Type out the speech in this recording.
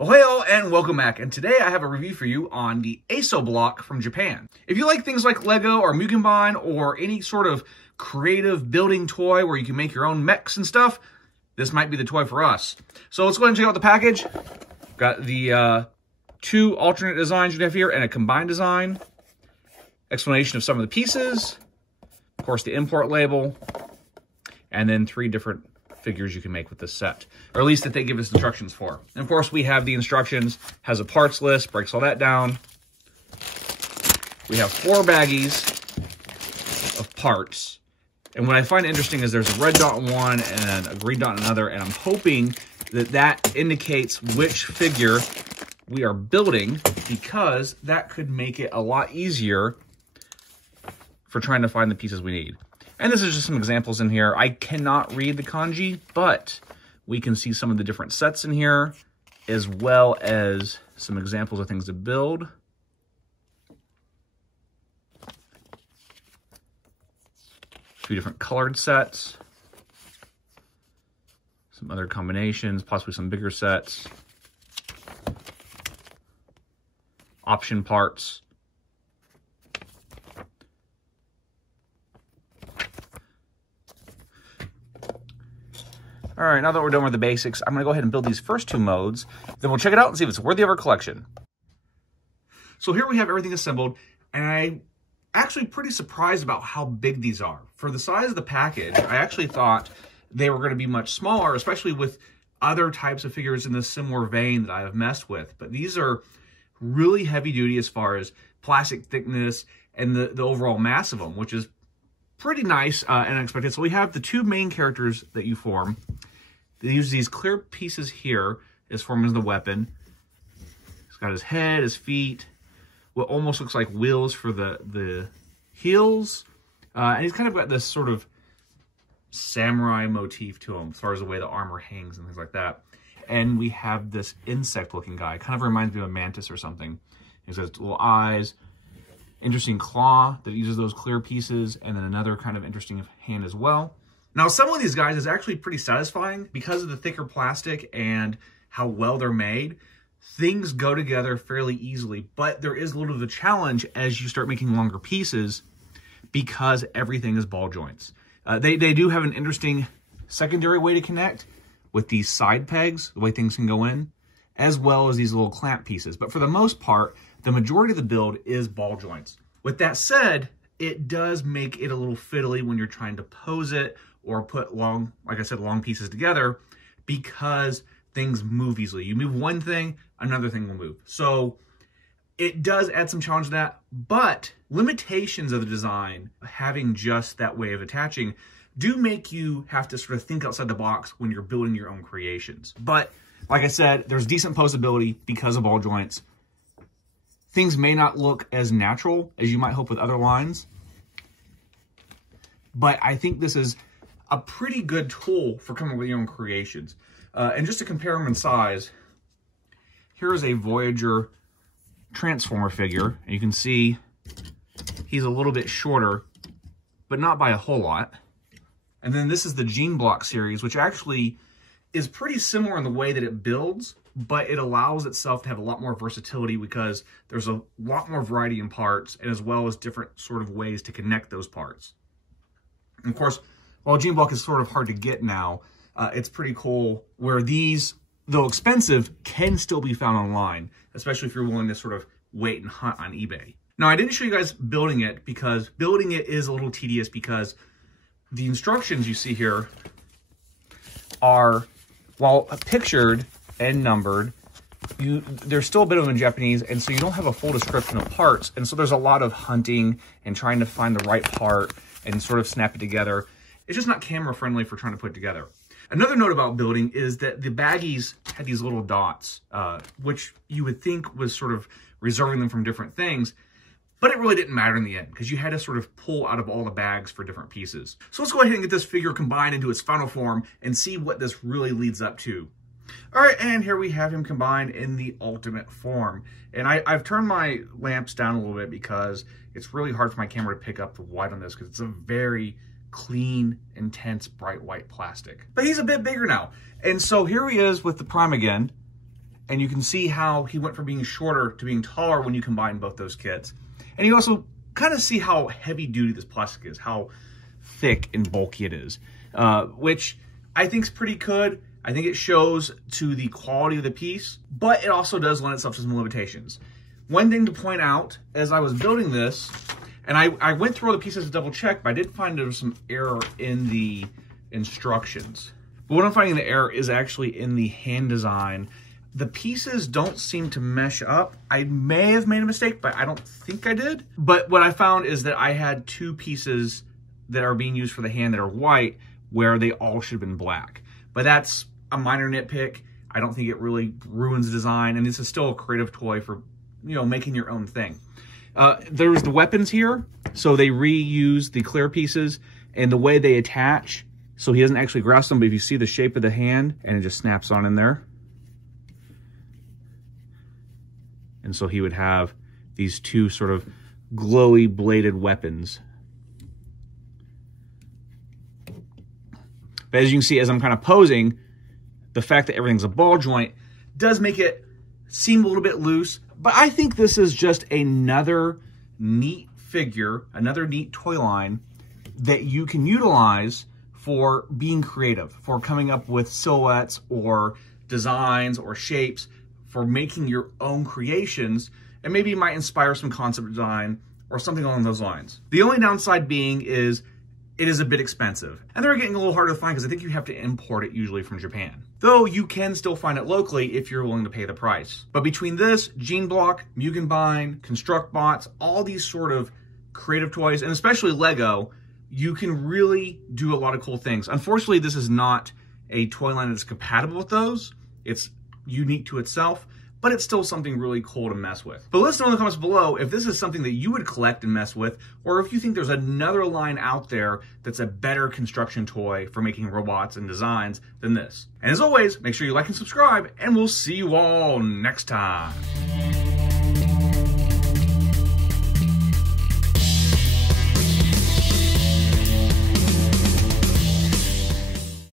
Ohio and welcome back, and today I have a review for you on the Asoblock from Japan. If you like things like Lego or Mugenbine or any sort of creative building toy where you can make your own mechs and stuff, this might be the toy for us. So let's go ahead and check out the package. Got the two alternate designs you have here and a combined design. Explanation of some of the pieces. Of course, the import label. And then 3 different figures you can make with this set, or at least that they give us instructions for. And of course we have the instructions, has a parts list, breaks all that down. We have 4 baggies of parts, and what I find interesting is there's a red dot in one and a green dot in another, and I'm hoping that that indicates which figure we are building, because that could make it a lot easier for trying to find the pieces we need. And this is just some examples in here. I cannot read the kanji, but we can see some of the different sets in here, as well as some examples of things to build. A few different colored sets. Some other combinations, possibly some bigger sets. Option parts. All right, now that we're done with the basics, I'm gonna go ahead and build these first 2 modes. Then we'll check it out and see if it's worthy of our collection. So here we have everything assembled, and I'm actually pretty surprised about how big these are. For the size of the package, I actually thought they were gonna be much smaller, especially with other types of figures in this similar vein that I have messed with. But these are really heavy duty as far as plastic thickness and the overall mass of them, which is pretty nice and unexpected. So we have the 2 main characters that you form. They use these clear pieces here as forming as the weapon. He's got his head, his feet, what almost looks like wheels for the heels. And he's kind of got this sort of samurai motif to him as far as the way the armor hangs and things like that. And we have this insect-looking guy. Kind of reminds me of a mantis or something. He's got little eyes, interesting claw that uses those clear pieces, and then another kind of interesting hand as well. Now, some of these guys is actually pretty satisfying because of the thicker plastic and how well they're made. Things go together fairly easily, but there is a little bit of a challenge as you start making longer pieces because everything is ball joints. They do have an interesting secondary way to connect with these side pegs, the way things can go in, as well as these little clamp pieces. But for the most part, the majority of the build is ball joints. With that said, it does make it a little fiddly when you're trying to pose it or put long, like I said, long pieces together, because things move easily. You move one thing, another thing will move. So it does add some challenge to that, but limitations of the design, having just that way of attaching, do make you have to sort of think outside the box when you're building your own creations. But like I said, there's decent posability because of ball joints. Things may not look as natural as you might hope with other lines, but I think this is a pretty good tool for coming up with your own creations. And just to compare them in size, here is a Voyager Transformer figure. And you can see he's a little bit shorter, but not by a whole lot. And then this is the Gene Block series, which actually is pretty similar in the way that it builds, but it allows itself to have a lot more versatility because there's a lot more variety in parts, and as well as different sort of ways to connect those parts. And of course, while Gene Block is sort of hard to get now, it's pretty cool where these, though expensive, can still be found online, especially if you're willing to sort of wait and hunt on eBay. Now, I didn't show you guys building it because building it is a little tedious, because the instructions you see here are, while pictured and numbered, there's still a bit of them in Japanese, and so you don't have a full description of parts, and so there's a lot of hunting and trying to find the right part and sort of snap it together. It's just not camera friendly for trying to put it together. Another note about building is that the baggies had these little dots, which you would think was sort of reserving them from different things, but it really didn't matter in the end because you had to sort of pull out of all the bags for different pieces. So let's go ahead and get this figure combined into its final form and see what this really leads up to. All right, and here we have him combined in the ultimate form. And I've turned my lamps down a little bit because it's really hard for my camera to pick up the white on this because it's a very clean, intense, bright white plastic. But he's a bit bigger now. And so here he is with the Prime again. And you can see how he went from being shorter to being taller when you combine both those kits. And you also kind of see how heavy duty this plastic is, how thick and bulky it is, which I think is pretty good. I think it shows to the quality of the piece, but it also does lend itself to some limitations. One thing to point out, as I was building this, and I went through all the pieces to double check, but I did find there was some error in the instructions. But what I'm finding the error is actually in the hand design. The pieces don't seem to mesh up. I may have made a mistake, but I don't think I did. But what I found is that I had two pieces that are being used for the hand that are white, where they all should have been black. But that's a minor nitpick. I don't think it really ruins the design, and this is still a creative toy for, you know, making your own thing. There's the weapons here, so they reuse the clear pieces and the way they attach, so he doesn't actually grasp them, but if you see the shape of the hand, and it just snaps on in there. And so he would have these two sort of glowy bladed weapons. But as you can see, as I'm kind of posing, the fact that everything's a ball joint does make it seem a little bit loose. But I think this is just another neat figure, another neat toy line that you can utilize for being creative, for coming up with silhouettes or designs or shapes, for making your own creations, and maybe it might inspire some concept design or something along those lines. The only downside being is it is a bit expensive, and they're getting a little harder to find because I think you have to import it usually from Japan. Though you can still find it locally if you're willing to pay the price. But between this, Gene Block, Mugenbein, Construct Bots, all these sort of creative toys, and especially Lego, you can really do a lot of cool things. Unfortunately, this is not a toy line that's compatible with those. It's unique to itself, but it's still something really cool to mess with. But let us know in the comments below if this is something that you would collect and mess with, or if you think there's another line out there that's a better construction toy for making robots and designs than this. And as always, make sure you like and subscribe, and we'll see you all next time.